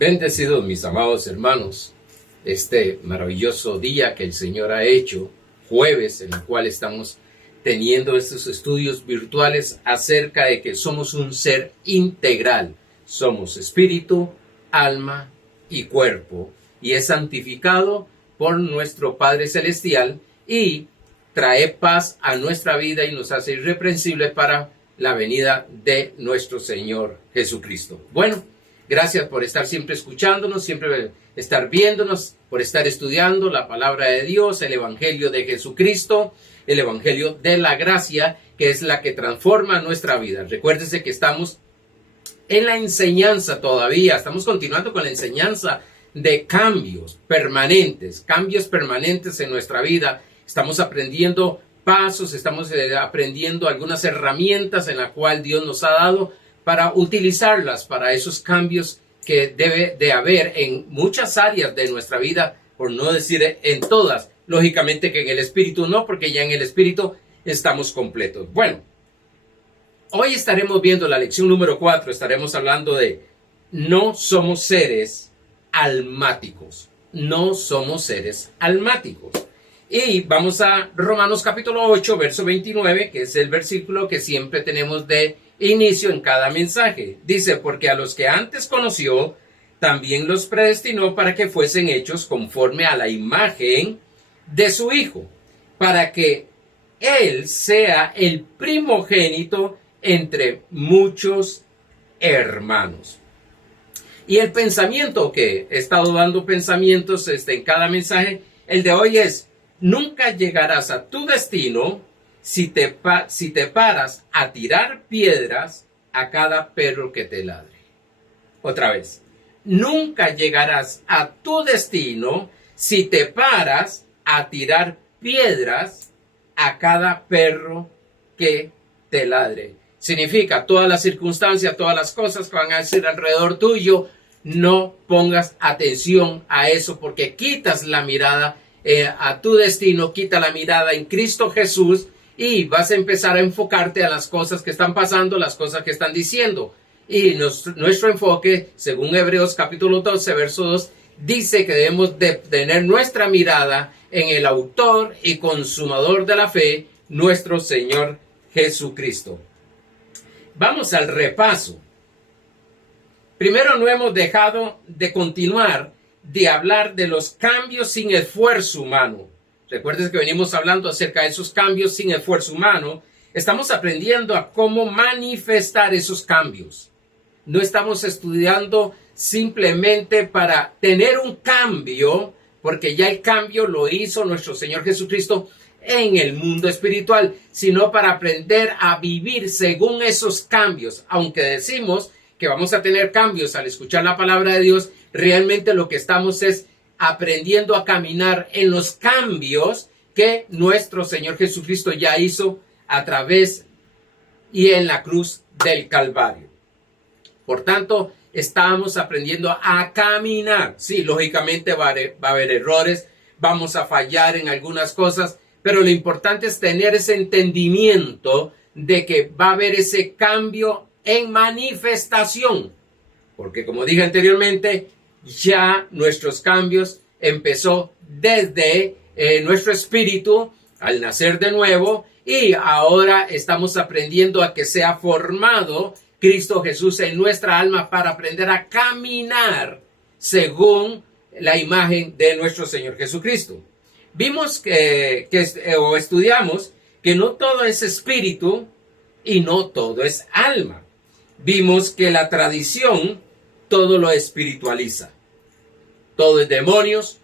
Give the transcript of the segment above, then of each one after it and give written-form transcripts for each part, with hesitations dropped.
Bendecidos mis amados hermanos, este maravilloso día que el Señor ha hecho, jueves en el cual estamos teniendo estos estudios virtuales acerca de que somos un ser integral. Somos espíritu, alma y cuerpo, y es santificado por nuestro Padre Celestial y trae paz a nuestra vida y nos hace irreprensibles para la venida de nuestro Señor Jesucristo. Bueno, gracias por estar siempre escuchándonos, siempre estar viéndonos, por estar estudiando la palabra de Dios, el Evangelio de Jesucristo, el Evangelio de la gracia, que es la que transforma nuestra vida. Recuérdese que estamos en la enseñanza todavía, estamos continuando con la enseñanza de cambios permanentes en nuestra vida. Estamos aprendiendo pasos, estamos aprendiendo algunas herramientas en las cuales Dios nos ha dado para utilizarlas para esos cambios que debe de haber en muchas áreas de nuestra vida, por no decir en todas. Lógicamente que en el espíritu no, porque ya en el espíritu estamos completos. Bueno, hoy estaremos viendo la lección número 4, estaremos hablando de no somos seres almáticos. No somos seres almáticos. Y vamos a Romanos capítulo 8, verso 29, que es el versículo que siempre tenemos de inicio en cada mensaje. Dice, porque a los que antes conoció, también los predestinó para que fuesen hechos conforme a la imagen de su Hijo, para que Él sea el primogénito entre muchos hermanos. Y el pensamiento que he estado dando pensamientos en cada mensaje, el de hoy es, nunca llegarás a tu destino si te paras a tirar piedras a cada perro que te ladre. Otra vez, nunca llegarás a tu destino si te paras a tirar piedras a cada perro que te ladre. Significa, todas las circunstancias, todas las cosas que van a decir alrededor tuyo, no pongas atención a eso porque quitas la mirada a tu destino, quita la mirada en Cristo Jesús y vas a empezar a enfocarte a las cosas que están pasando, las cosas que están diciendo. Y nuestro enfoque, según Hebreos capítulo 12, verso 2, dice que debemos de tener nuestra mirada en el autor y consumador de la fe, nuestro Señor Jesucristo. Vamos al repaso. Primero, no hemos dejado de continuar de hablar de los cambios sin esfuerzo humano. Recuerden que venimos hablando acerca de esos cambios sin esfuerzo humano. Estamos aprendiendo a cómo manifestar esos cambios. No estamos estudiando simplemente para tener un cambio, porque ya el cambio lo hizo nuestro Señor Jesucristo en el mundo espiritual, sino para aprender a vivir según esos cambios. Aunque decimos que vamos a tener cambios al escuchar la palabra de Dios, realmente lo que estamos es aprendiendo a caminar en los cambios que nuestro Señor Jesucristo ya hizo a través y en la cruz del Calvario. Por tanto, estamos aprendiendo a caminar. Sí, lógicamente va a haber errores, vamos a fallar en algunas cosas, pero lo importante es tener ese entendimiento de que va a haber ese cambio en manifestación, porque como dije anteriormente, ya nuestros cambios empezó desde nuestro espíritu al nacer de nuevo y ahora estamos aprendiendo a que sea formado Cristo Jesús en nuestra alma para aprender a caminar según la imagen de nuestro Señor Jesucristo. Vimos o estudiamos que no todo es espíritu y no todo es alma. Vimos que la tradición todo lo espiritualiza. Todo es demonios,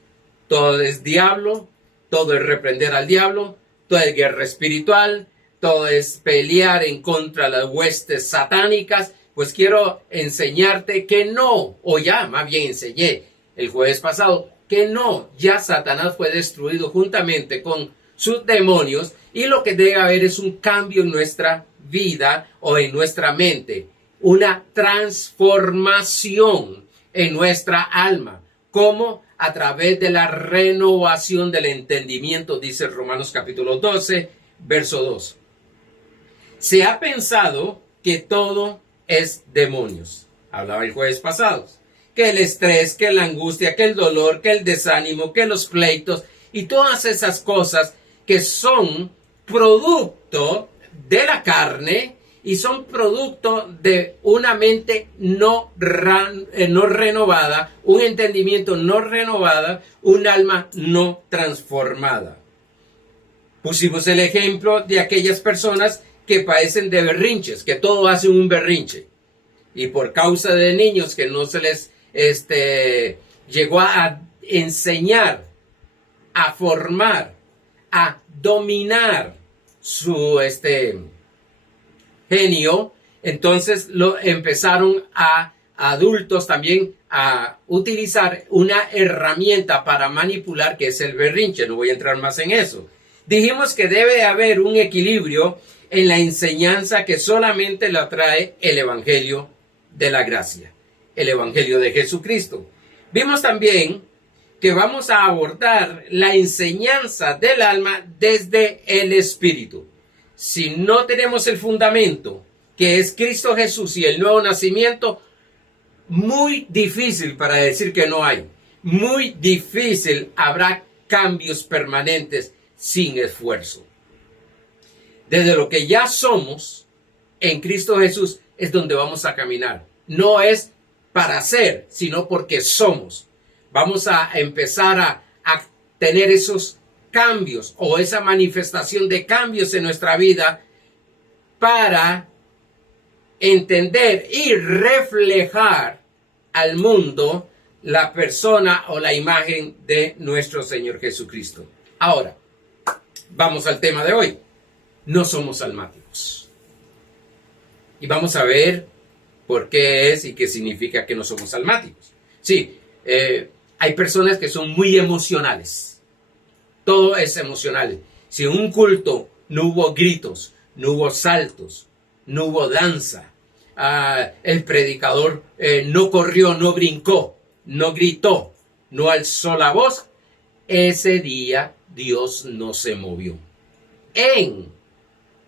todo es diablo, todo es reprender al diablo, todo es guerra espiritual, todo es pelear en contra de las huestes satánicas. Pues quiero enseñarte que no, o ya más bien enseñé el jueves pasado, que no, ya Satanás fue destruido juntamente con sus demonios y lo que debe haber es un cambio en nuestra vida o en nuestra mente. Una transformación en nuestra alma. ¿Cómo? A través de la renovación del entendimiento, dice Romanos capítulo 12, verso 2. Se ha pensado que todo es demonios. Hablaba el jueves pasado. que el estrés, que la angustia, que el dolor, que el desánimo, que los pleitos y todas esas cosas que son producto de la carne y son producto de una mente no renovada, un entendimiento no renovada, un alma no transformada. Pusimos el ejemplo de aquellas personas que padecen de berrinches, que todo hacen un berrinche. Y por causa de niños que no se les llegó a enseñar, a formar, a dominar su genio, entonces lo empezaron a adultos también a utilizar una herramienta para manipular, que es el berrinche. No voy a entrar más en eso. Dijimos que debe haber un equilibrio en la enseñanza que solamente la trae el Evangelio de la gracia, el Evangelio de Jesucristo. Vimos también que vamos a abordar la enseñanza del alma desde el Espíritu. Si no tenemos el fundamento, que es Cristo Jesús y el nuevo nacimiento, muy difícil para decir que no hay. Muy difícil habrá cambios permanentes sin esfuerzo. Desde lo que ya somos en Cristo Jesús es donde vamos a caminar. No es para ser, sino porque somos. Vamos a empezar a tener esos cambios o esa manifestación de cambios en nuestra vida para entender y reflejar al mundo la persona o la imagen de nuestro Señor Jesucristo. Ahora, vamos al tema de hoy. No somos almáticos. Y vamos a ver por qué es y qué significa que no somos almáticos. Sí, hay personas que son muy emocionales. Todo es emocional. Si en un culto no hubo gritos, no hubo saltos, no hubo danza, el predicador no corrió, no brincó, no gritó, no alzó la voz, ese día Dios no se movió. En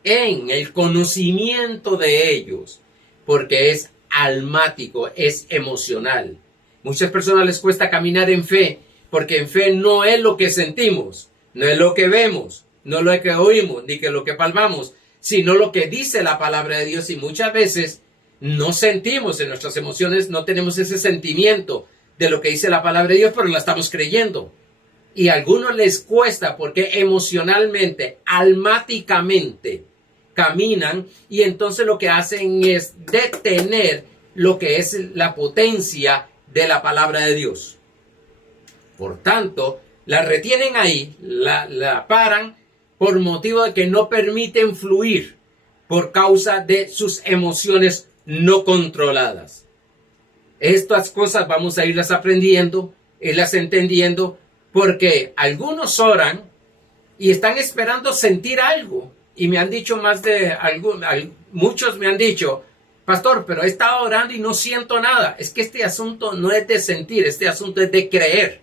el conocimiento de ellos, porque es almático, es emocional. Muchas personas les cuesta caminar en fe, porque en fe no es lo que sentimos, no es lo que vemos, no es lo que oímos, ni que lo que palpamos, sino lo que dice la palabra de Dios. Y muchas veces no sentimos en nuestras emociones, no tenemos ese sentimiento de lo que dice la palabra de Dios, pero la estamos creyendo. Y a algunos les cuesta porque emocionalmente, almáticamente, caminan y entonces lo que hacen es detener lo que es la potencia de la palabra de Dios. Por tanto, la retienen ahí, la paran por motivo de que no permiten fluir por causa de sus emociones no controladas. Estas cosas vamos a irlas aprendiendo, irlas entendiendo, porque algunos oran y están esperando sentir algo. Y me han dicho muchos me han dicho, pastor, pero he estado orando y no siento nada. Es que este asunto no es de sentir, este asunto es de creer.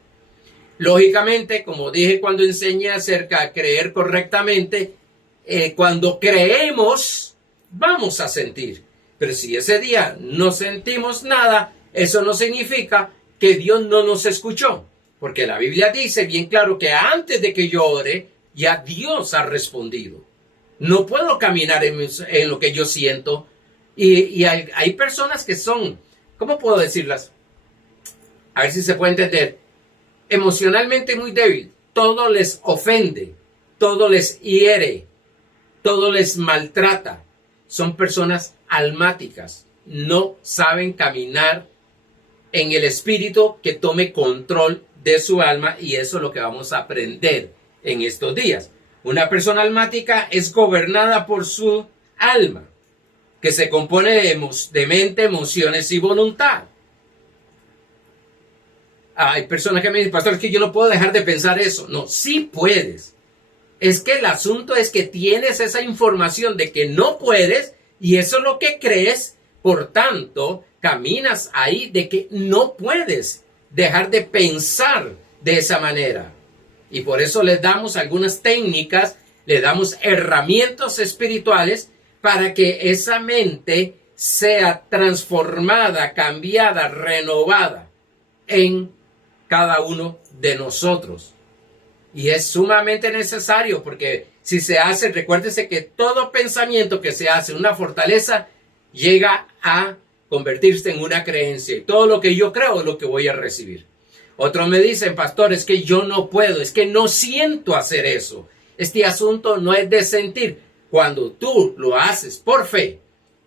Lógicamente, como dije cuando enseñé acerca de creer correctamente, cuando creemos, vamos a sentir. Pero si ese día no sentimos nada, eso no significa que Dios no nos escuchó. Porque la Biblia dice bien claro que antes de que yo ore, ya Dios ha respondido. No puedo caminar en lo que yo siento. Y hay personas que son, ¿cómo puedo decirlas? A ver si se puede entender. Emocionalmente muy débil. Todo les ofende. Todo les hiere. Todo les maltrata. Son personas almáticas. No saben caminar en el espíritu que tome control de su alma, y eso es lo que vamos a aprender en estos días. Una persona almática es gobernada por su alma, que se compone de mente, emociones y voluntad. Hay personas que me dicen, pastor, es que yo no puedo dejar de pensar eso. No, sí puedes. Es que el asunto es que tienes esa información de que no puedes, y eso es lo que crees, por tanto, caminas ahí de que no puedes dejar de pensar de esa manera. Y por eso les damos algunas técnicas, le damos herramientas espirituales para que esa mente sea transformada, cambiada, renovada. en cada uno de nosotros. Y es sumamente necesario porque si se hace, recuérdese que todo pensamiento que se hace una fortaleza llega a convertirse en una creencia. Y todo lo que yo creo es lo que voy a recibir. Otros me dicen, pastor, es que yo no puedo, es que no siento hacer eso. Este asunto no es de sentir. Cuando tú lo haces por fe,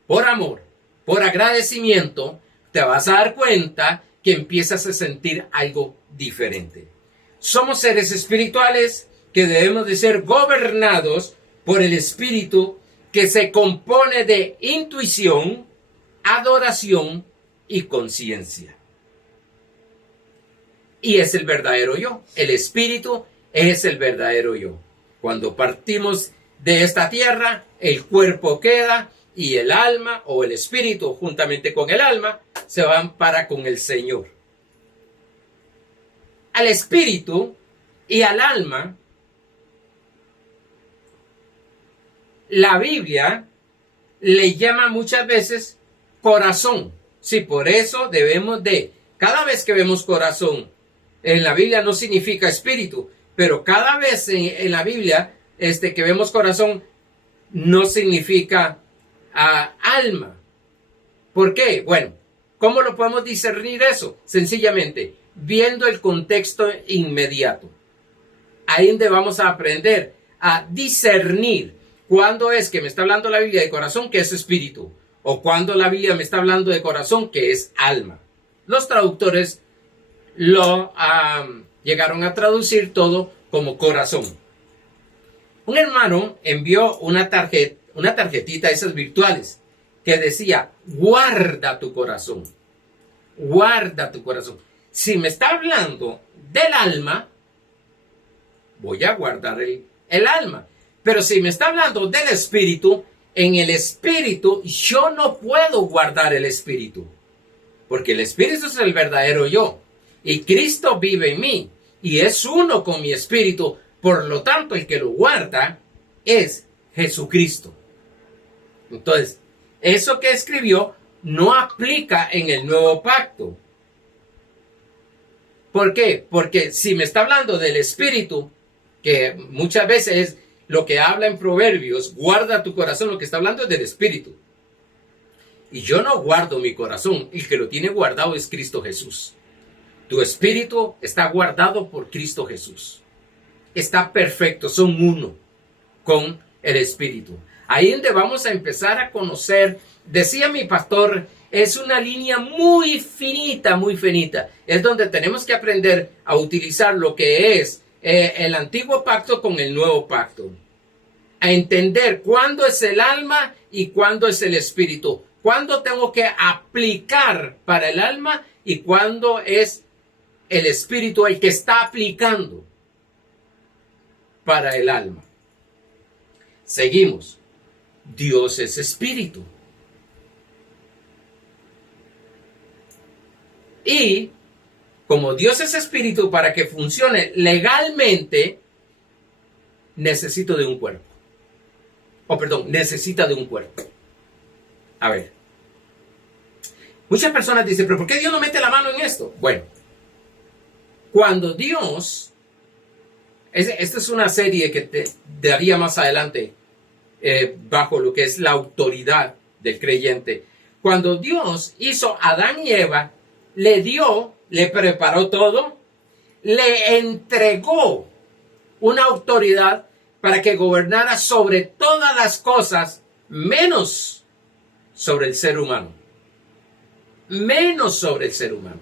por amor, por agradecimiento, te vas a dar cuenta que empiezas a sentir algo diferente. Somos seres espirituales que debemos de ser gobernados por el Espíritu, que se compone de intuición, adoración y conciencia. Y es el verdadero yo. El Espíritu es el verdadero yo. Cuando partimos de esta tierra, el cuerpo queda y el alma o el espíritu juntamente con el alma se van para con el Señor. Al espíritu y al alma, la Biblia le llama muchas veces corazón. Sí, por eso debemos de, cada vez que vemos corazón en la Biblia no significa espíritu, pero cada vez en la Biblia que vemos corazón no significa alma. ¿Por qué? Bueno, ¿cómo lo podemos discernir eso? Sencillamente, viendo el contexto inmediato. Ahí donde vamos a aprender a discernir cuándo es que me está hablando la Biblia de corazón, que es espíritu, o cuándo la Biblia me está hablando de corazón, que es alma. Los traductores lo llegaron a traducir todo como corazón. Un hermano envió una tarjetita, esas virtuales, que decía, guarda tu corazón. Guarda tu corazón. Si me está hablando del alma, voy a guardar el alma. Pero si me está hablando del espíritu, en el espíritu yo no puedo guardar el espíritu. Porque el espíritu es el verdadero yo. Y Cristo vive en mí. Y es uno con mi espíritu. Por lo tanto, el que lo guarda es Jesucristo. Entonces, eso que escribió no aplica en el nuevo pacto. ¿Por qué? Porque si me está hablando del espíritu, que muchas veces es lo que habla en Proverbios, guarda tu corazón, lo que está hablando es del espíritu. Y yo no guardo mi corazón, el que lo tiene guardado es Cristo Jesús. Tu espíritu está guardado por Cristo Jesús. Está perfecto, son uno con el espíritu. Ahí donde vamos a empezar a conocer, decía mi pastor, es una línea muy finita, muy finita. Es donde tenemos que aprender a utilizar lo que es el antiguo pacto con el nuevo pacto. A entender cuándo es el alma y cuándo es el espíritu. Cuándo tengo que aplicar para el alma y cuándo es el espíritu el que está aplicando para el alma. Seguimos. Dios es espíritu. Y como Dios es espíritu, para que funcione legalmente, necesito de un cuerpo. Necesita de un cuerpo. A ver. Muchas personas dicen, pero ¿por qué Dios no mete la mano en esto? Bueno, cuando Dios, esta es una serie que te daría más adelante, bajo lo que es la autoridad del creyente. Cuando Dios hizo a Adán y Eva, le preparó todo, le entregó una autoridad para que gobernara sobre todas las cosas, menos sobre el ser humano. Menos sobre el ser humano.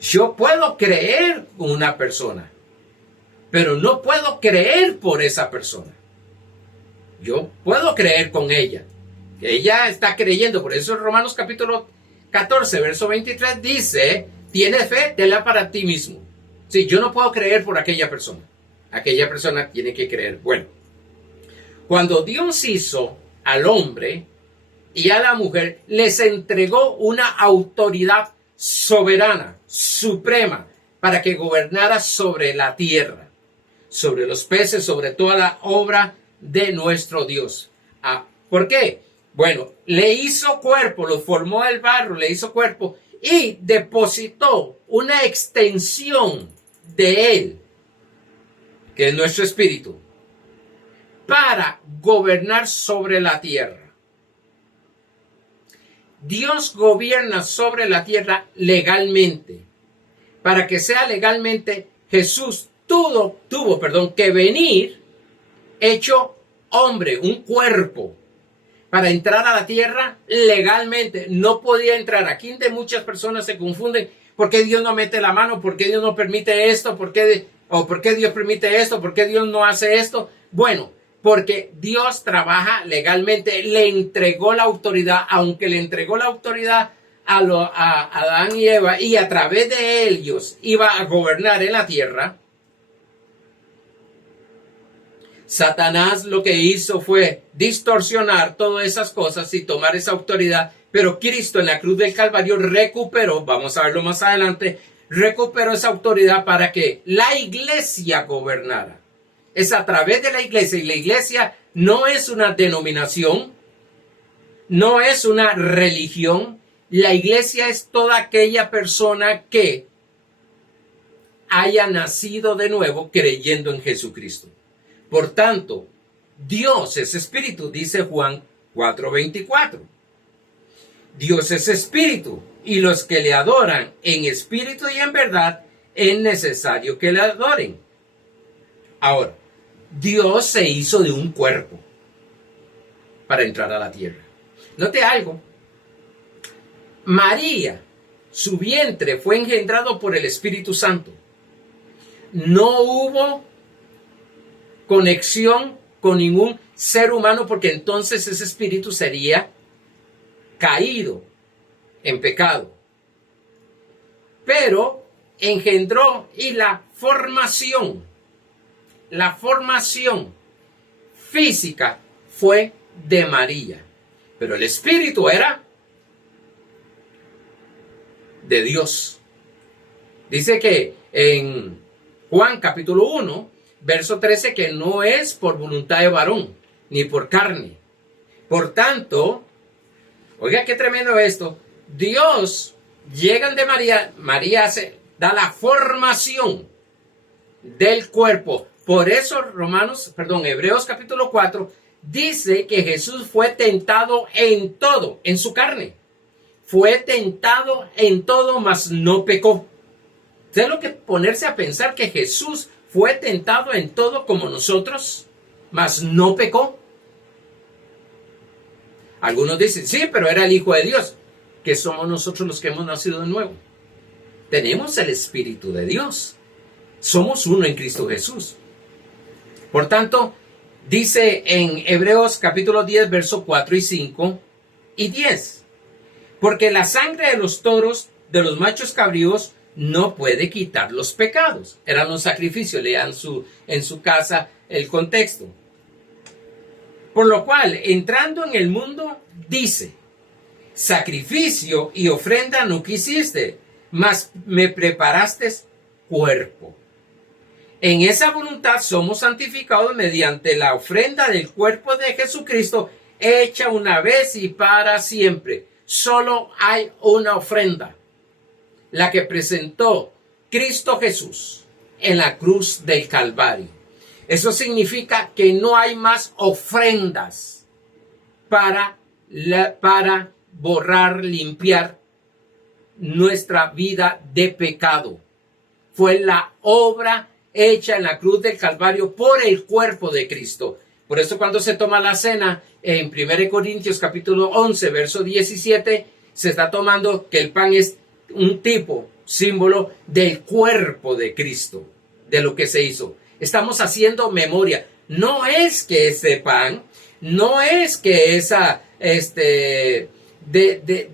Yo puedo creer en una persona, pero no puedo creer por esa persona. Yo puedo creer con ella. Ella está creyendo. Por eso en Romanos capítulo 14, verso 23 dice, tiene fe, tenla para ti mismo. Sí, yo no puedo creer por aquella persona. Aquella persona tiene que creer. Bueno, cuando Dios hizo al hombre y a la mujer, les entregó una autoridad soberana, suprema, para que gobernara sobre la tierra, sobre los peces, sobre toda la obra de nuestro Dios. ¿Por qué? Bueno, le hizo cuerpo, lo formó del barro, le hizo cuerpo y depositó una extensión de Él, que es nuestro espíritu, para gobernar sobre la tierra. Dios gobierna sobre la tierra legalmente. Para que sea legalmente, Jesús tuvo que venir hecho hombre, un cuerpo, para entrar a la tierra legalmente. No podía entrar. Aquí de muchas personas se confunden. ¿Por qué Dios no mete la mano? ¿Por qué Dios no permite esto? ¿Por qué Dios permite esto? ¿Por qué Dios no hace esto? Bueno, porque Dios trabaja legalmente. Le entregó la autoridad, aunque le entregó la autoridad a Adán y Eva, y a través de ellos iba a gobernar en la tierra. Satanás lo que hizo fue distorsionar todas esas cosas y tomar esa autoridad, pero Cristo en la cruz del Calvario recuperó, vamos a verlo más adelante, recuperó esa autoridad para que la iglesia gobernara. Es a través de la iglesia, y la iglesia no es una denominación, no es una religión. La iglesia es toda aquella persona que haya nacido de nuevo creyendo en Jesucristo. Por tanto, Dios es espíritu, dice Juan 4:24. Dios es espíritu, y los que le adoran en espíritu y en verdad, es necesario que le adoren. Ahora, Dios se hizo de un cuerpo para entrar a la tierra. Note algo. María, su vientre fue engendrado por el Espíritu Santo. No hubo conexión con ningún ser humano, porque entonces ese espíritu sería caído en pecado. Pero engendró, y la formación física fue de María. Pero el espíritu era de Dios. Dice que en Juan capítulo 1, verso 13, que no es por voluntad de varón, ni por carne. Por tanto, oiga qué tremendo esto, Dios llegan de María, da la formación del cuerpo. Por eso Hebreos capítulo 4 dice que Jesús fue tentado en todo, en su carne. Fue tentado en todo, mas no pecó. ¿Sabes lo que ponerse a pensar que Jesús fue tentado en todo como nosotros, mas no pecó? Algunos dicen, sí, pero era el Hijo de Dios, que somos nosotros los que hemos nacido de nuevo. Tenemos el Espíritu de Dios. Somos uno en Cristo Jesús. Por tanto, dice en Hebreos capítulo 10, verso 4 y 5 y 10. Porque la sangre de los toros, de los machos cabríos, no puede quitar los pecados. Eran los sacrificios, lean en su casa el contexto. Por lo cual, entrando en el mundo, dice, sacrificio y ofrenda no quisiste, mas me preparaste cuerpo. En esa voluntad somos santificados mediante la ofrenda del cuerpo de Jesucristo, hecha una vez y para siempre. Solo hay una ofrenda, la que presentó Cristo Jesús en la cruz del Calvario. Eso significa que no hay más ofrendas para borrar, limpiar nuestra vida de pecado. Fue la obra hecha en la cruz del Calvario por el cuerpo de Cristo. Por eso cuando se toma la cena en 1 Corintios capítulo 11, verso 17, se está tomando que el pan es un tipo, símbolo del cuerpo de Cristo, de lo que se hizo. Estamos haciendo memoria. No es que ese pan, no es que esa, de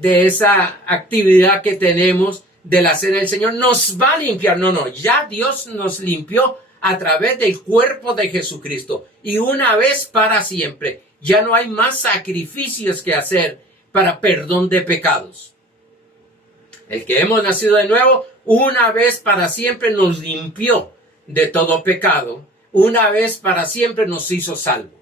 esa actividad que tenemos de la cena del Señor nos va a limpiar. No, ya Dios nos limpió a través del cuerpo de Jesucristo. Y una vez para siempre, ya no hay más sacrificios que hacer para perdón de pecados. El que hemos nacido de nuevo, una vez para siempre nos limpió de todo pecado. Una vez para siempre nos hizo salvos.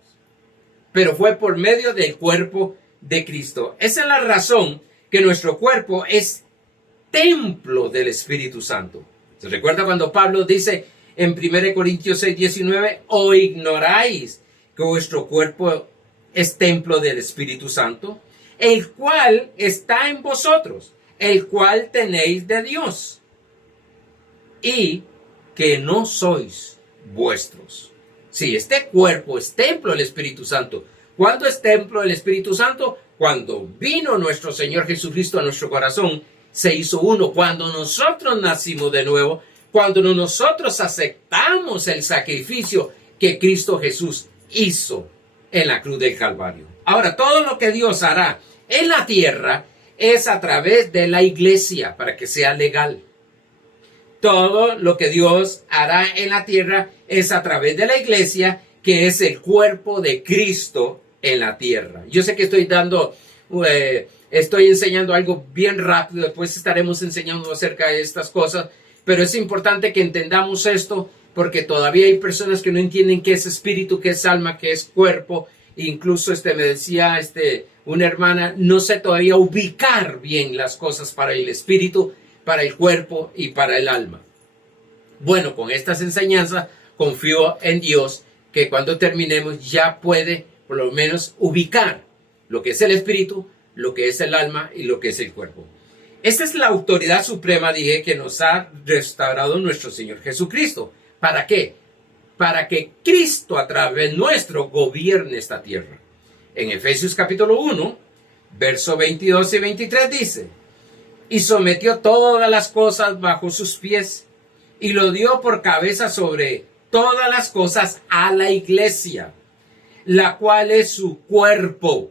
Pero fue por medio del cuerpo de Cristo. Esa es la razón que nuestro cuerpo es templo del Espíritu Santo. ¿Se recuerda cuando Pablo dice en 1 Corintios 6:19, o ignoráis que vuestro cuerpo es templo del Espíritu Santo, el cual está en vosotros, el cual tenéis de Dios, y que no sois vuestros? Sí, este cuerpo es templo del Espíritu Santo. ¿Cuándo es templo del Espíritu Santo? Cuando vino nuestro Señor Jesucristo a nuestro corazón, se hizo uno. Cuando nosotros nacimos de nuevo, cuando nosotros aceptamos el sacrificio que Cristo Jesús hizo en la cruz del Calvario. Ahora, todo lo que Dios hará en la tierra es a través de la iglesia para que sea legal. Todo lo que Dios hará en la tierra es a través de la iglesia, que es el cuerpo de Cristo en la tierra. Yo sé que estoy enseñando algo bien rápido, después estaremos enseñando acerca de estas cosas, pero es importante que entendamos esto, porque todavía hay personas que no entienden qué es espíritu, qué es alma, qué es cuerpo. Incluso me decía una hermana, no sé todavía ubicar bien las cosas para el espíritu, para el cuerpo y para el alma. Bueno, con estas enseñanzas confío en Dios que cuando terminemos ya puede por lo menos ubicar lo que es el espíritu, lo que es el alma y lo que es el cuerpo. Esta es la autoridad suprema, dije, que nos ha restaurado nuestro Señor Jesucristo. ¿Para qué? Para que Cristo a través nuestro gobierne esta tierra. En Efesios capítulo 1, versos 22 y 23 dice, y sometió todas las cosas bajo sus pies, y lo dio por cabeza sobre todas las cosas a la iglesia, la cual es su cuerpo,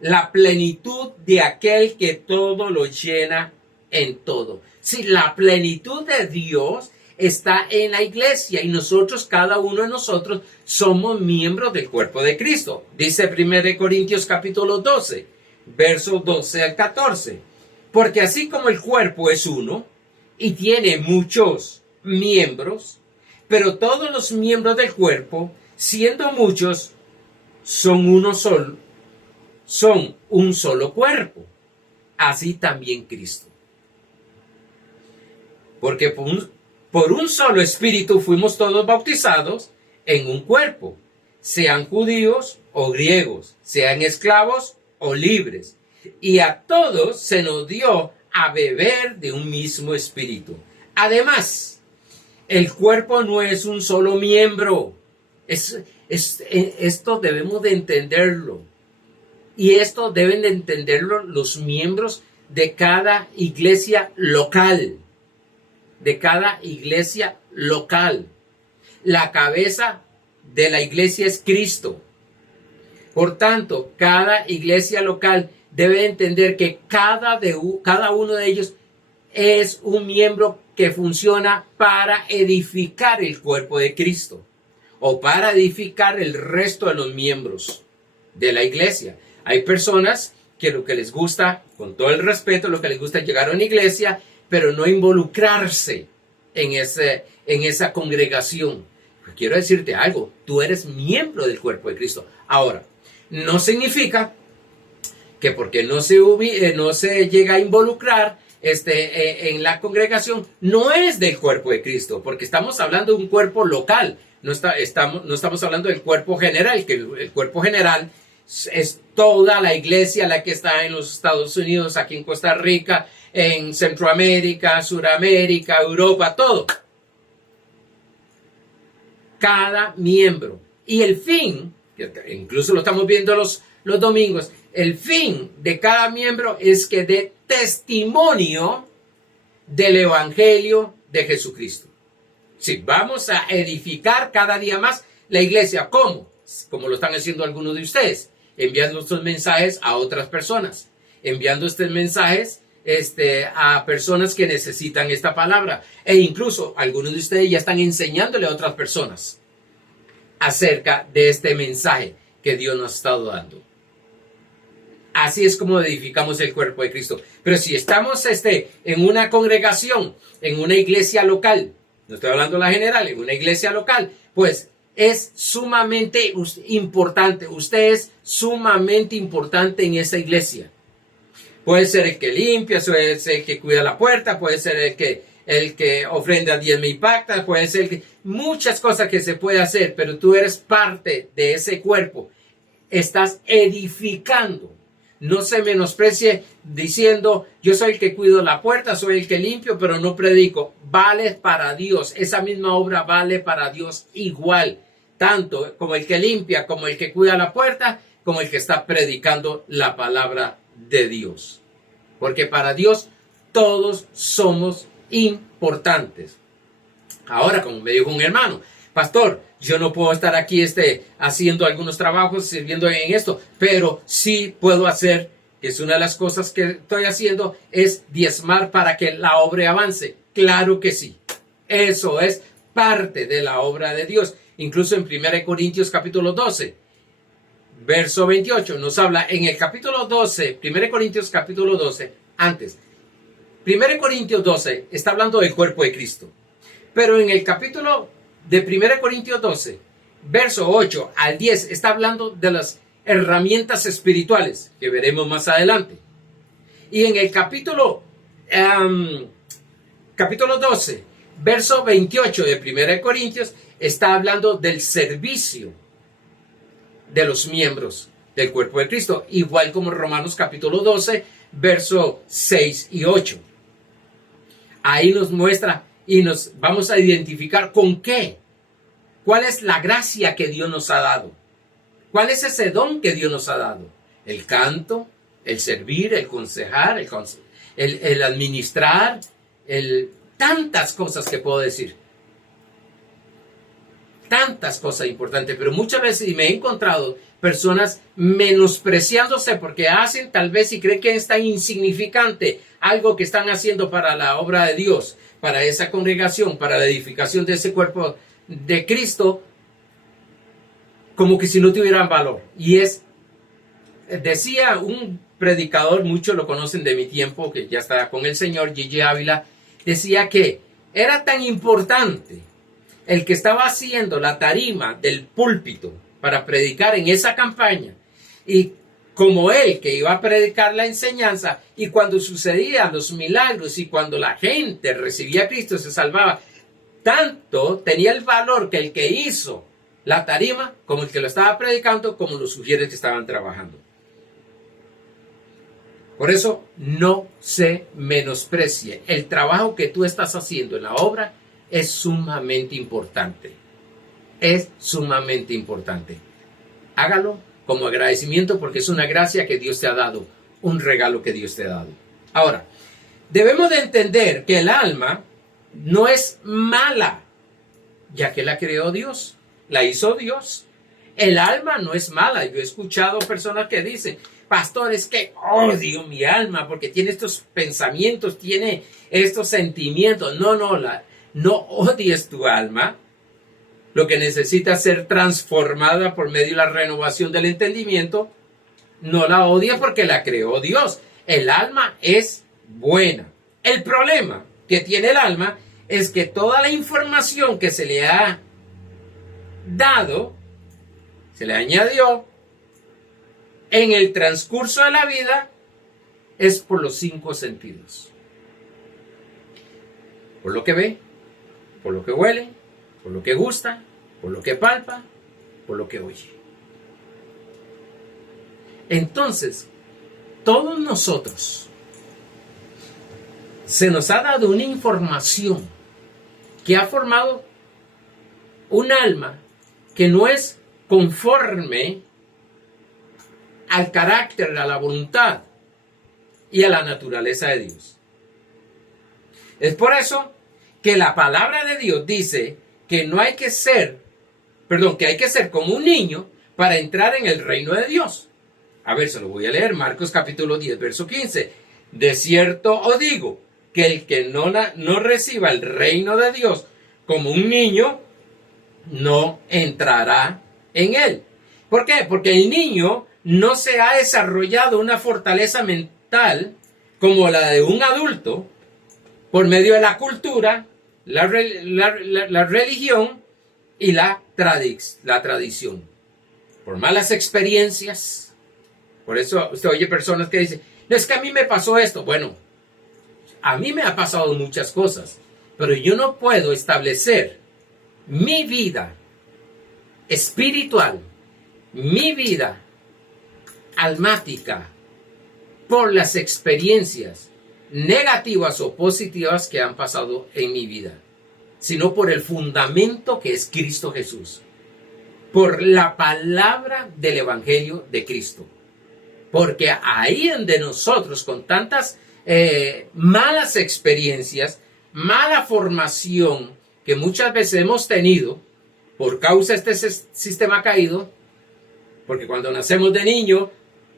la plenitud de aquel que todo lo llena en todo. Sí, la plenitud de Dios está en la iglesia y nosotros, cada uno de nosotros, somos miembros del cuerpo de Cristo. Dice 1 Corintios capítulo 12, versos 12 al 14. Porque así como el cuerpo es uno y tiene muchos miembros, pero todos los miembros del cuerpo, siendo muchos, son un solo cuerpo. Así también Cristo. Porque por un solo espíritu fuimos todos bautizados en un cuerpo, sean judíos o griegos, sean esclavos o libres, y a todos se nos dio a beber de un mismo espíritu. Además, el cuerpo no es un solo miembro. Esto debemos de entenderlo. Y esto deben de entenderlo los miembros de cada iglesia local. De cada iglesia local. La cabeza de la iglesia es Cristo. Por tanto, cada iglesia local debe entender que cada uno de ellos es un miembro que funciona para edificar el cuerpo de Cristo o para edificar el resto de los miembros de la iglesia. Hay personas que lo que les gusta, con todo el respeto, lo que les gusta es llegar a una iglesia, pero no involucrarse en esa congregación. Pues quiero decirte algo, tú eres miembro del cuerpo de Cristo. Ahora, no significa que porque no se llega a involucrar en la congregación, no es del cuerpo de Cristo, porque estamos hablando de un cuerpo local, no estamos hablando del cuerpo general, que el cuerpo general es toda la iglesia, la que está en los Estados Unidos, aquí en Costa Rica, en Centroamérica, Suramérica, Europa, todo. Cada miembro. Y el fin, incluso lo estamos viendo los domingos, el fin de cada miembro es que dé testimonio del Evangelio de Jesucristo. Sí, vamos a edificar cada día más la iglesia. ¿Cómo? Como lo están haciendo algunos de ustedes, enviando estos mensajes a otras personas, enviando estos mensajes a personas que necesitan esta palabra. E incluso algunos de ustedes ya están enseñándole a otras personas acerca de este mensaje que Dios nos ha estado dando. Así es como edificamos el cuerpo de Cristo. Pero si estamos en una congregación, en una iglesia local, no estoy hablando de la general, en una iglesia local, pues es sumamente importante. Usted es sumamente importante en esa iglesia. Puede ser el que limpia, puede ser el que cuida la puerta, puede ser el que ofrenda diezmo y pacta, puede ser muchas cosas que se puede hacer, pero tú eres parte de ese cuerpo. Estás edificando. No se menosprecie diciendo, yo soy el que cuido la puerta, soy el que limpio, pero no predico. Vale para Dios. Esa misma obra vale para Dios igual. Tanto como el que limpia, como el que cuida la puerta, como el que está predicando la palabra de Dios. Porque para Dios todos somos importantes. Ahora, como me dijo un hermano, pastor, yo no puedo estar aquí haciendo algunos trabajos, sirviendo en esto, pero sí puedo hacer, que es una de las cosas que estoy haciendo, es diezmar para que la obra avance. Claro que sí. Eso es parte de la obra de Dios. Incluso en 1 Corintios capítulo 12, verso 28, nos habla en el capítulo 12, 1 Corintios capítulo 12, antes. 1 Corintios 12 está hablando del cuerpo de Cristo. Pero en el capítulo de 1 Corintios 12, verso 8 al 10, está hablando de las herramientas espirituales que veremos más adelante. Y en el capítulo 12, verso 28 de 1 Corintios, está hablando del servicio de los miembros del cuerpo de Cristo, igual como Romanos capítulo 12, verso 6 y 8. Ahí nos muestra y nos vamos a identificar con qué. ¿Cuál es la gracia que Dios nos ha dado? ¿Cuál es ese don que Dios nos ha dado? El canto, el servir, el aconsejar, el administrar, tantas cosas que puedo decir. Tantas cosas importantes, pero muchas veces me he encontrado personas menospreciándose porque hacen tal vez y creen que es tan insignificante algo que están haciendo para la obra de Dios, para esa congregación, para la edificación de ese cuerpo de Cristo, como que si no tuvieran valor. Y decía un predicador, muchos lo conocen de mi tiempo, que ya está con el Señor, Gigi Ávila, decía que era tan importante el que estaba haciendo la tarima del púlpito para predicar en esa campaña, y como él que iba a predicar la enseñanza, y cuando sucedían los milagros y cuando la gente recibía a Cristo, se salvaba, tanto tenía el valor que el que hizo la tarima, como el que lo estaba predicando, como los sugieres que estaban trabajando. Por eso no se menosprecie. El trabajo que tú estás haciendo en la obra es sumamente importante. Es sumamente importante. Hágalo como agradecimiento porque es una gracia que Dios te ha dado, un regalo que Dios te ha dado. Ahora, debemos de entender que el alma no es mala, ya que la creó Dios, la hizo Dios. El alma no es mala. Yo he escuchado personas que dicen, pastor, es que odio mi alma porque tiene estos pensamientos, tiene estos sentimientos. No odies tu alma. Lo que necesita ser transformada por medio de la renovación del entendimiento, no la odia porque la creó Dios. El alma es buena. El problema que tiene el alma es que toda la información que se le ha dado, se le añadió en el transcurso de la vida, es por los 5 sentidos. Por lo que ve, por lo que huele, por lo que gusta, por lo que palpa, por lo que oye. Entonces, todos nosotros se nos ha dado una información que ha formado un alma que no es conforme al carácter, a la voluntad y a la naturaleza de Dios. Es por eso que la palabra de Dios dice que hay que ser como un niño para entrar en el reino de Dios. A ver, se lo voy a leer, Marcos capítulo 10, verso 15. De cierto os digo que el que no reciba el reino de Dios como un niño, no entrará en él. ¿Por qué? Porque el niño no se ha desarrollado una fortaleza mental como la de un adulto por medio de la cultura, la religión y la tradición. Por malas experiencias. Por eso usted oye personas que dicen, Es que a mí me pasó esto. Bueno, a mí me ha pasado muchas cosas, pero yo no puedo establecer mi vida espiritual, mi vida almática, por las experiencias negativas o positivas que han pasado en mi vida, sino por el fundamento que es Cristo Jesús, por la palabra del Evangelio de Cristo. Porque ahí donde nosotros, con tantas malas experiencias, mala formación que muchas veces hemos tenido por causa de este sistema caído, porque cuando nacemos de niño,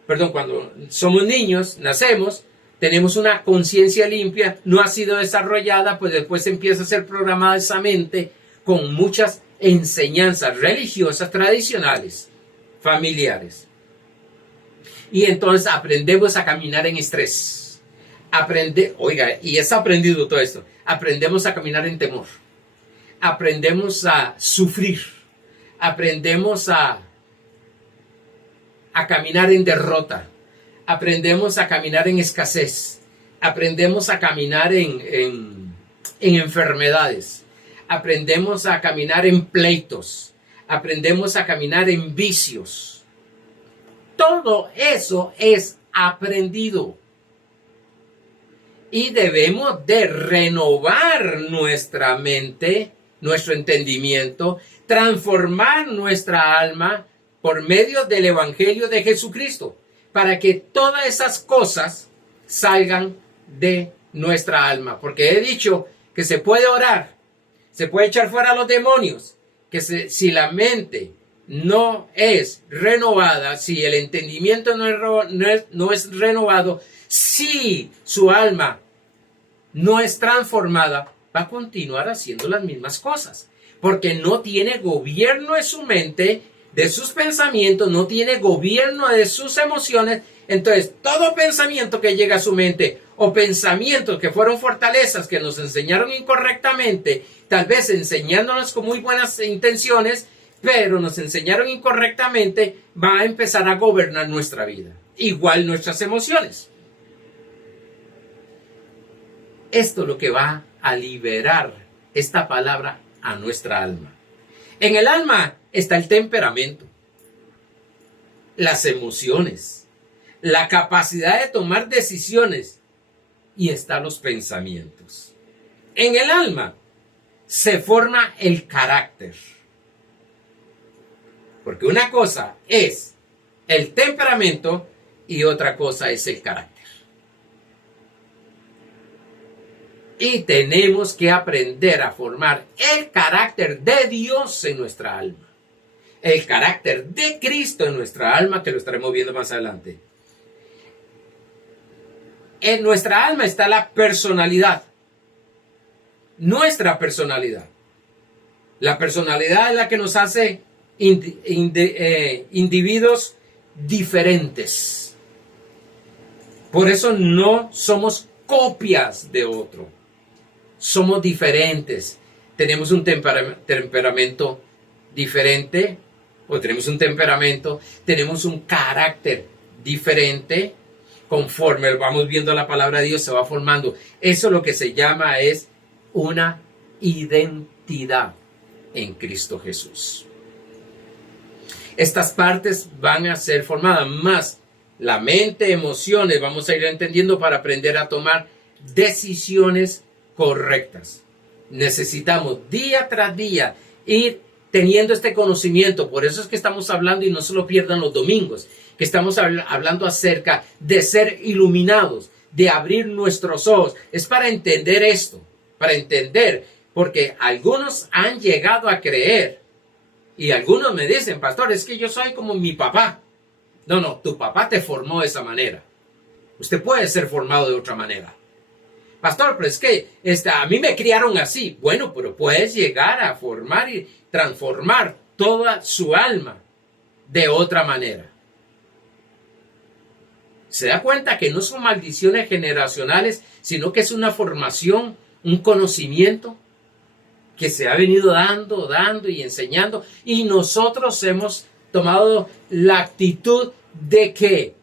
cuando somos niños, nacemos, tenemos una conciencia limpia, no ha sido desarrollada, pues después empieza a ser programada esa mente con muchas enseñanzas religiosas tradicionales, familiares. Y entonces aprendemos a caminar en estrés. Y es aprendido todo esto. Aprendemos a caminar en temor. Aprendemos a sufrir. Aprendemos a caminar en derrota. Aprendemos a caminar en escasez. Aprendemos a caminar en enfermedades. Aprendemos a caminar en pleitos. Aprendemos a caminar en vicios. Todo eso es aprendido. Y debemos de renovar nuestra mente, nuestro entendimiento, transformar nuestra alma por medio del Evangelio de Jesucristo, para que todas esas cosas salgan de nuestra alma. Porque he dicho que se puede orar, se puede echar fuera a los demonios, que si la mente no es renovada, si el entendimiento no es renovado, si su alma no es transformada, va a continuar haciendo las mismas cosas, porque no tiene gobierno de su mente, de sus pensamientos, no tiene gobierno de sus emociones. Entonces, todo pensamiento que llega a su mente o pensamientos que fueron fortalezas que nos enseñaron incorrectamente, tal vez enseñándonos con muy buenas intenciones, pero nos enseñaron incorrectamente, va a empezar a gobernar nuestra vida. Igual nuestras emociones. Esto es lo que va a liberar esta palabra a nuestra alma. En el alma está el temperamento, las emociones, la capacidad de tomar decisiones y están los pensamientos. En el alma se forma el carácter. Porque una cosa es el temperamento y otra cosa es el carácter. Y tenemos que aprender a formar el carácter de Dios en nuestra alma. El carácter de Cristo en nuestra alma, que lo estaremos viendo más adelante. En nuestra alma está la personalidad. Nuestra personalidad. La personalidad es la que nos hace individuos diferentes. Por eso no somos copias de otro. Somos diferentes. Tenemos un temperamento diferente, o tenemos un carácter diferente. Conforme vamos viendo la palabra de Dios, se va formando. Eso lo que se llama es una identidad en Cristo Jesús. Estas partes van a ser formadas más la mente, emociones, vamos a ir entendiendo para aprender a tomar decisiones correctas. Necesitamos día tras día ir teniendo este conocimiento. Por eso es que estamos hablando, y no se lo pierdan los domingos, que estamos hablando acerca de ser iluminados, de abrir nuestros ojos. Es para entender esto, para entender, porque algunos han llegado a creer, y algunos me dicen, pastor, es que yo soy como mi papá. No, tu papá te formó de esa manera. Usted puede ser formado de otra manera. Pastor, pero es que a mí me criaron así. Bueno, pero puedes llegar a formar y transformar toda su alma de otra manera. ¿Se da cuenta que no son maldiciones generacionales, sino que es una formación, un conocimiento que se ha venido dando y enseñando? Y nosotros hemos tomado la actitud de que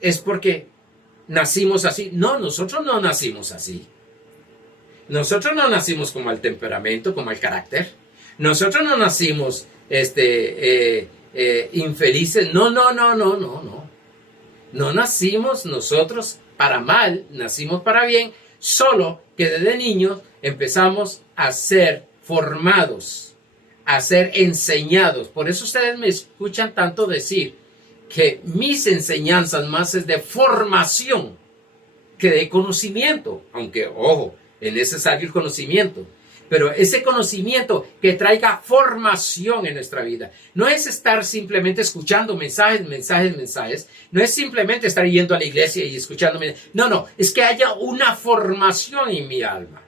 es porque nacimos así. No, nosotros no nacimos así. Nosotros no nacimos con mal temperamento, con mal carácter. Nosotros no nacimos infelices. No, no, no, no, no, no. No nacimos nosotros para mal, nacimos para bien, solo que desde niños empezamos a ser formados, a ser enseñados. Por eso ustedes me escuchan tanto decir que mis enseñanzas más es de formación que de conocimiento, aunque, ojo, es necesario el conocimiento, pero ese conocimiento que traiga formación en nuestra vida. No es estar simplemente escuchando mensajes, no es simplemente estar yendo a la iglesia y escuchando mensajes. No, es que haya una formación en mi alma,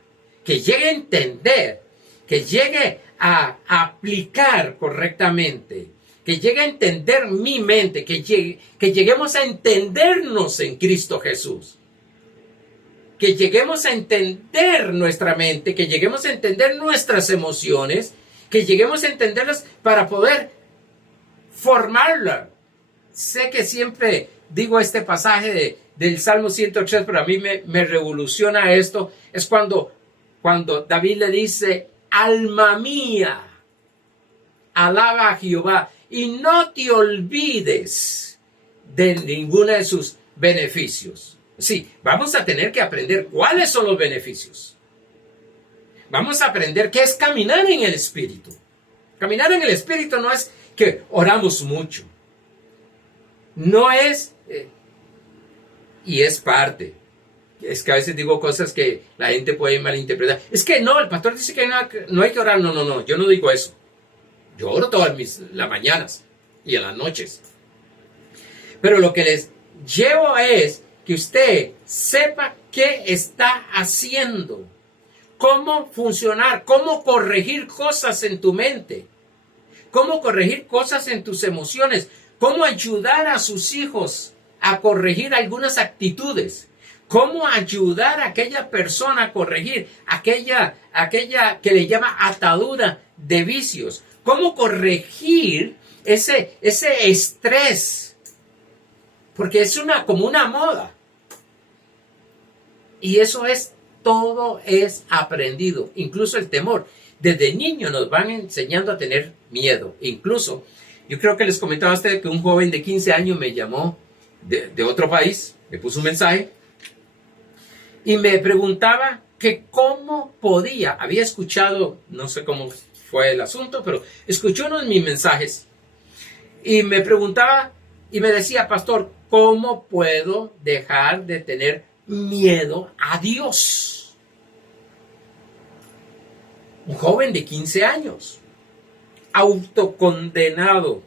que llegue a entender, que llegue a aplicar correctamente, que llegue a entender mi mente, que lleguemos a entendernos en Cristo Jesús. Que lleguemos a entender nuestra mente, que lleguemos a entender nuestras emociones, que lleguemos a entenderlas para poder formarla. Sé que siempre digo este pasaje del Salmo 103, pero a mí me revoluciona esto. Es cuando David le dice, alma mía, alaba a Jehová y no te olvides de ninguno de sus beneficios. Sí, vamos a tener que aprender cuáles son los beneficios. Vamos a aprender qué es caminar en el Espíritu. Caminar en el Espíritu no es que oramos mucho. No es, y es parte. Es que a veces digo cosas que la gente puede malinterpretar. Es que no, el pastor dice que no hay que orar. No, yo no digo eso. Yo oro todas las mañanas y en las noches. Pero lo que les llevo es que usted sepa qué está haciendo, cómo funcionar, cómo corregir cosas en tu mente, cómo corregir cosas en tus emociones, cómo ayudar a sus hijos a corregir algunas actitudes, cómo ayudar a aquella persona a corregir aquella que le llama atadura de vicios, cómo corregir ese estrés, porque es como una moda. Y eso todo es aprendido, incluso el temor. Desde niño nos van enseñando a tener miedo. Incluso, yo creo que les comentaba a ustedes que un joven de 15 años me llamó de otro país, me puso un mensaje y me preguntaba que cómo podía, había escuchado, no sé cómo fue el asunto, pero escuchó uno de mis mensajes y me preguntaba y me decía, pastor, ¿cómo puedo dejar de tener miedo a Dios? Un joven de 15 años, autocondenado,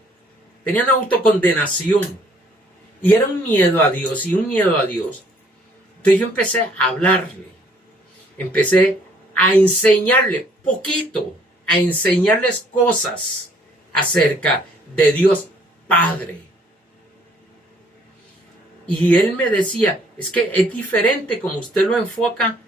tenía una autocondenación y era un miedo a Dios y un miedo a Dios. Entonces yo empecé a hablarle, empecé a enseñarle poquito, a enseñarles cosas acerca de Dios Padre. Y él me decía, es que es diferente como usted lo enfoca.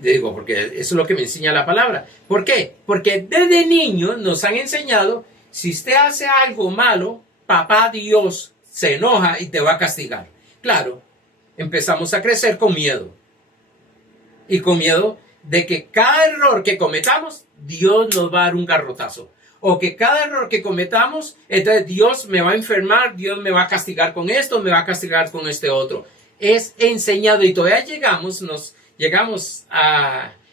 Le digo, porque eso es lo que me enseña la palabra. ¿Por qué? Porque desde niños nos han enseñado, si usted hace algo malo, papá Dios se enoja y te va a castigar. Claro, empezamos a crecer con miedo. Y con miedo de que cada error que cometamos, Dios nos va a dar un garrotazo. O que cada error que cometamos, entonces Dios me va a enfermar, Dios me va a castigar con esto, me va a castigar con este otro. Es enseñado y todavía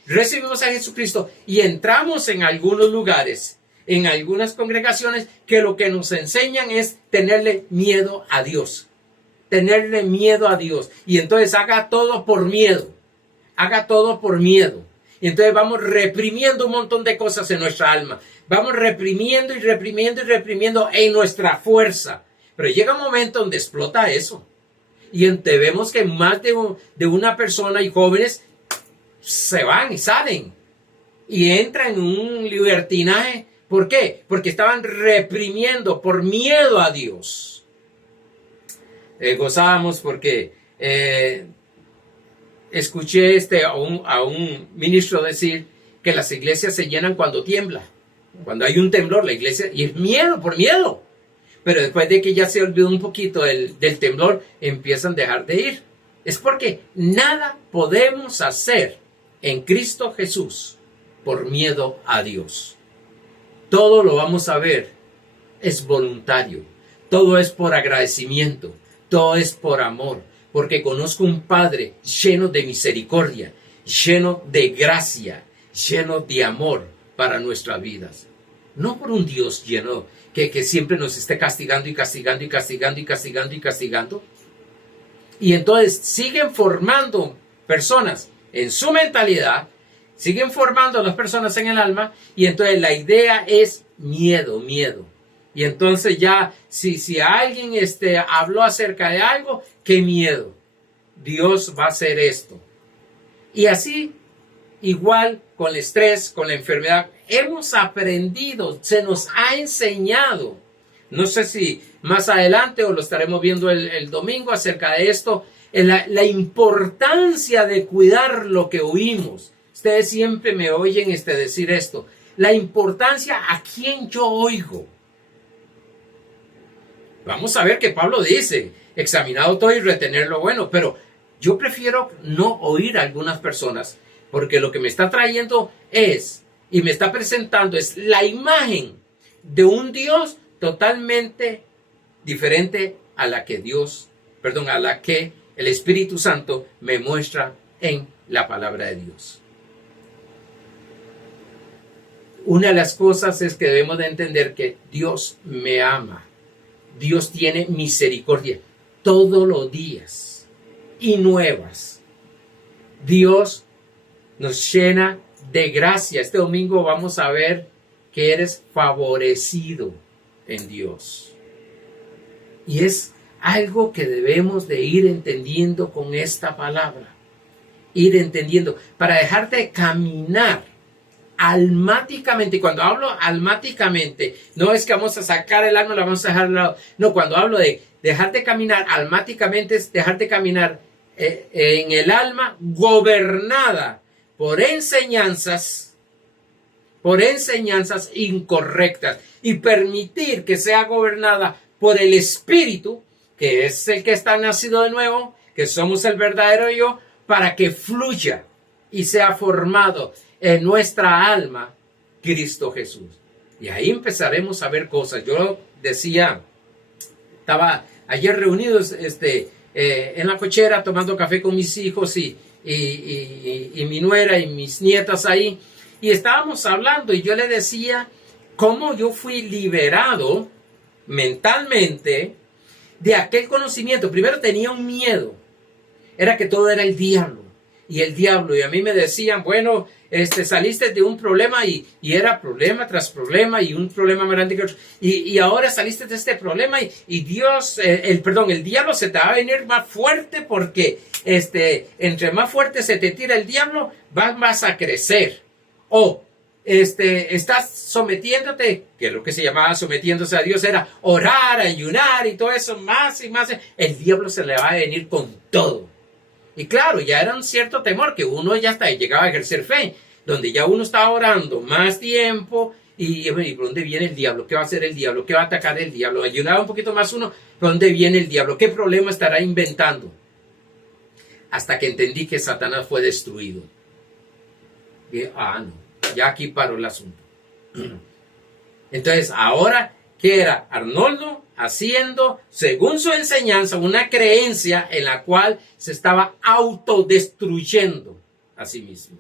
recibimos a Jesucristo y entramos en algunos lugares, en algunas congregaciones, que lo que nos enseñan es tenerle miedo a Dios. Tenerle miedo a Dios. Y entonces haga todo por miedo. Haga todo por miedo. Y entonces vamos reprimiendo un montón de cosas en nuestra alma. Vamos reprimiendo en nuestra fuerza. Pero llega un momento donde explota eso. Y entonces vemos que más de una persona y jóvenes se van y salen. Y entran en un libertinaje. ¿Por qué? Porque estaban reprimiendo por miedo a Dios. Gozábamos porque escuché a un ministro decir que las iglesias se llenan cuando tiembla. Cuando hay un temblor, la iglesia, y es miedo, por miedo. Pero después de que ya se olvidó un poquito del temblor, empiezan a dejar de ir. Es porque nada podemos hacer en Cristo Jesús por miedo a Dios. Todo lo vamos a ver, es voluntario. Todo es por agradecimiento. Todo es por amor. Porque conozco un Padre lleno de misericordia, lleno de gracia, lleno de amor para nuestras vidas. No por un Dios lleno que siempre nos esté castigando y castigando y castigando y castigando y castigando. Y entonces siguen formando personas en su mentalidad, siguen formando a las personas en el alma, y entonces la idea es miedo. Y entonces ya, si alguien habló acerca de algo, qué miedo. Dios va a hacer esto. Y así, igual con el estrés, con la enfermedad, hemos aprendido, se nos ha enseñado. No sé si más adelante o lo estaremos viendo el domingo acerca de esto, la importancia de cuidar lo que oímos. Ustedes siempre me oyen decir esto. La importancia a quién yo oigo. Vamos a ver que Pablo dice, examinado todo y retener lo bueno, pero yo prefiero no oír a algunas personas, porque lo que me está trayendo y me está presentando es la imagen de un Dios totalmente diferente a la que a la que el Espíritu Santo me muestra en la palabra de Dios. Una de las cosas es que debemos de entender que Dios me ama. Dios tiene misericordia todos los días y nuevas. Dios nos llena de gracia. Este domingo vamos a ver que eres favorecido en Dios. Y es algo que debemos de ir entendiendo con esta palabra. Ir entendiendo para dejarte de caminar almáticamente. Y cuando hablo almáticamente, no es que vamos a sacar el alma y la vamos a dejar al lado. No, cuando hablo de dejar de caminar almáticamente, es dejar de caminar en el alma gobernada por enseñanzas incorrectas, y permitir que sea gobernada por el Espíritu, que es el que está nacido de nuevo, que somos el verdadero yo, para que fluya y sea formado en nuestra alma Cristo Jesús. Y ahí empezaremos a ver cosas. Yo decía, estaba ayer reunidos en la cochera tomando café con mis hijos y mi nuera y mis nietas ahí, y estábamos hablando, y yo le decía cómo yo fui liberado mentalmente de aquel conocimiento. Primero tenía un miedo, era que todo era el diablo, y a mí me decían, bueno, saliste de un problema y era problema tras problema y un problema más grande que otro, y ahora saliste de este problema y Dios, el diablo se te va a venir más fuerte, porque entre más fuerte se te tira el diablo, vas a crecer. O estás sometiéndote, que es lo que se llamaba sometiéndose a Dios, era orar, ayunar y todo eso, más y más. El diablo se le va a venir con todo. Y claro, ya era un cierto temor que uno ya hasta llegaba a ejercer fe, donde ya uno estaba orando más tiempo. ¿Y por dónde viene el diablo? ¿Qué va a hacer el diablo? ¿Qué va a atacar el diablo? Ayunaba un poquito más uno, ¿por dónde viene el diablo? ¿Qué problema estará inventando? Hasta que entendí que Satanás fue destruido. Y, no, ya aquí paró el asunto. Entonces, ahora, ¿qué era? Arnoldo haciendo, según su enseñanza, una creencia en la cual se estaba autodestruyendo a sí mismo.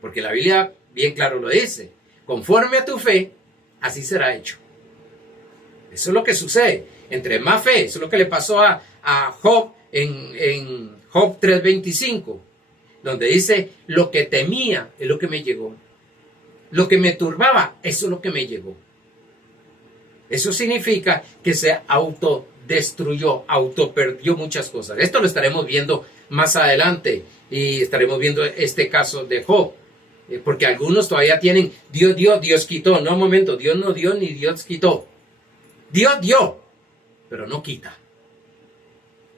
Porque la Biblia bien claro lo dice. Conforme a tu fe, así será hecho. Eso es lo que sucede. Entre más fe, eso es lo que le pasó a Job en Job 3:25, donde dice, lo que temía es lo que me llegó. Lo que me turbaba, eso es lo que me llegó. Eso significa que se autodestruyó, autoperdió muchas cosas. Esto lo estaremos viendo más adelante, y estaremos viendo este caso de Job. Porque algunos todavía tienen, Dios dio, Dios quitó. No, un momento, Dios no dio ni Dios quitó. Dios dio, pero no quita.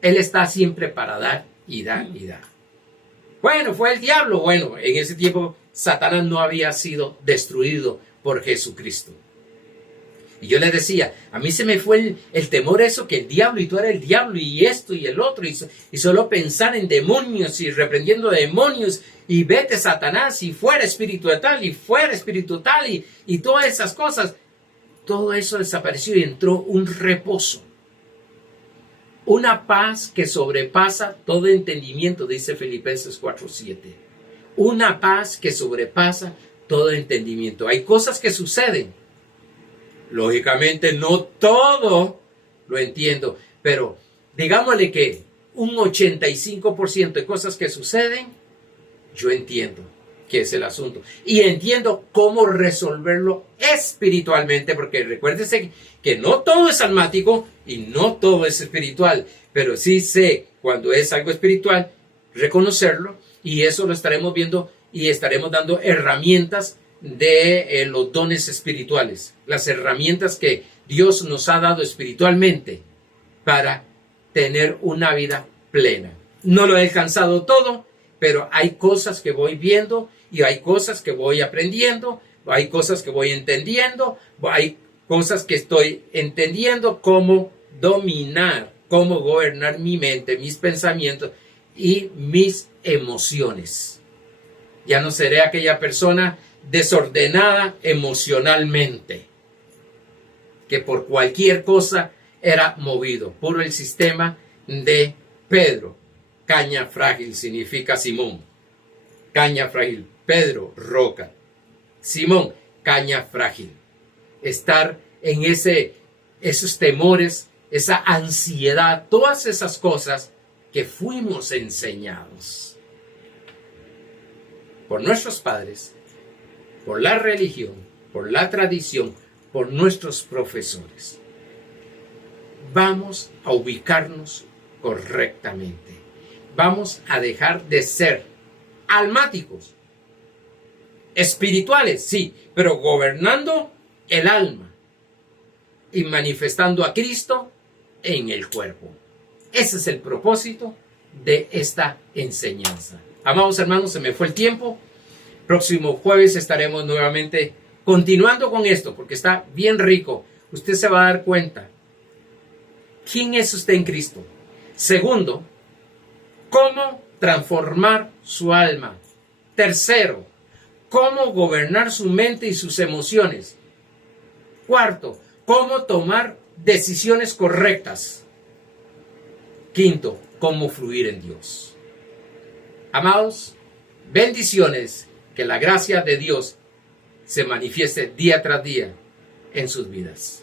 Él está siempre para dar y dar y dar. Bueno, fue el diablo. Bueno, en ese tiempo Satanás no había sido destruido por Jesucristo. Y yo le decía, a mí se me fue el temor eso, que el diablo y tú eres el diablo y esto y el otro, y solo pensar en demonios y reprendiendo demonios y vete Satanás y fuera espíritu tal y fuera espíritu tal y todas esas cosas. Todo eso desapareció y entró un reposo. Una paz que sobrepasa todo entendimiento, dice Filipenses 4:7. Una paz que sobrepasa todo entendimiento. Hay cosas que suceden. Lógicamente no todo lo entiendo, pero digámosle que un 85% de cosas que suceden, yo entiendo qué es el asunto. Y entiendo cómo resolverlo espiritualmente, porque recuérdese que no todo es almático y no todo es espiritual, pero sí sé cuando es algo espiritual, reconocerlo, y eso lo estaremos viendo y estaremos dando herramientas de los dones espirituales, las herramientas que Dios nos ha dado espiritualmente para tener una vida plena. No lo he alcanzado todo, pero hay cosas que voy viendo y hay cosas que voy aprendiendo, hay cosas que voy entendiendo, hay cosas que estoy entendiendo cómo dominar, cómo gobernar mi mente, mis pensamientos y mis emociones. Ya no seré aquella persona desordenada emocionalmente, que por cualquier cosa era movido. Puro el sistema de Pedro. Caña frágil significa Simón. Caña frágil. Pedro, roca. Simón, caña frágil. Estar en esos temores, esa ansiedad, todas esas cosas que fuimos enseñados por nuestros padres, por la religión, por la tradición, por nuestros profesores. Vamos a ubicarnos correctamente. Vamos a dejar de ser almáticos, espirituales, sí, pero gobernando el alma y manifestando a Cristo en el cuerpo. Ese es el propósito de esta enseñanza. Amados hermanos, se me fue el tiempo. Próximo jueves estaremos nuevamente continuando con esto, porque está bien rico. Usted se va a dar cuenta. ¿Quién es usted en Cristo? Segundo, ¿cómo transformar su alma? Tercero, ¿cómo gobernar su mente y sus emociones? Cuarto, ¿cómo tomar decisiones correctas? Quinto, ¿cómo fluir en Dios? Amados, bendiciones. Que la gracia de Dios se manifieste día tras día en sus vidas.